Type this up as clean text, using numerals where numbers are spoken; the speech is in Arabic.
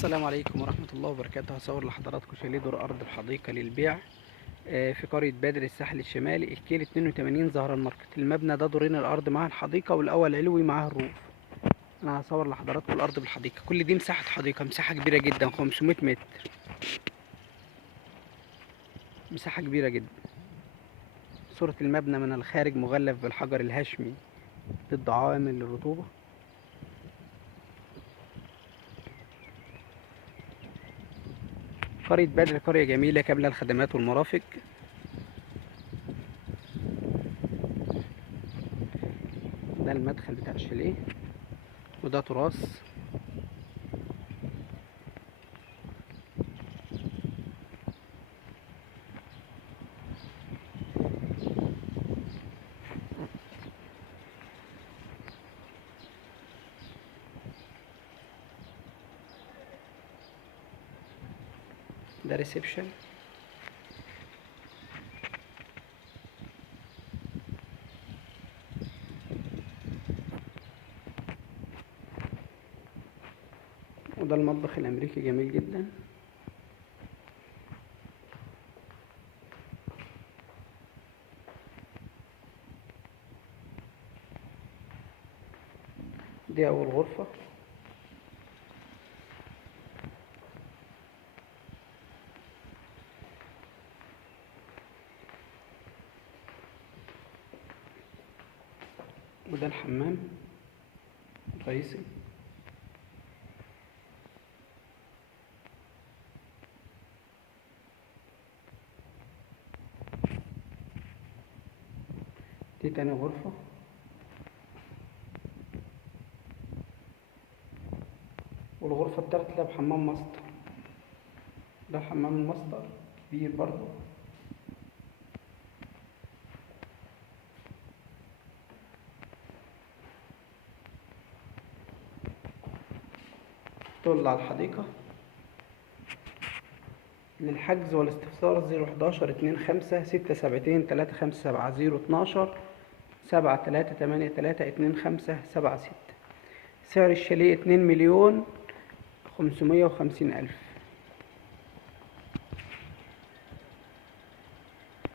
السلام عليكم ورحمة الله وبركاته. هصور لحضراتكم شاليه دور أرض بحديقة للبيع في قرية بدر الساحل الشمالي، الكيل 82 زهران ماركت. المبنى ده دورين الأرض مع الحديقة، والأول علوي مع الروف. أنا هصور لحضراتكم الأرض بالحديقة. كل دي مساحة حديقة، مساحة كبيرة جدا، 500 متر، مساحة كبيرة جدا. صورة المبنى من الخارج مغلف بالحجر الهشمي ضد عوامل الرطوبة. قرية بدر قرية جميلة كاملة الخدمات والمرافق. ده المدخل بتاع الشاليه، وده تراث. ده ريسبشن. وده المطبخ الأمريكي جميل جدا. دي أول غرفة. وده الحمام الرئيسي. دي تاني غرفة. والغرفة التالتة لها بحمام ماستر. ده حمام الماستر كبير برضو. طل على الحديقة. للحجز والاستفسار 011-25-672-357 012-7383-2576. سعر الشاليه 2,550,000.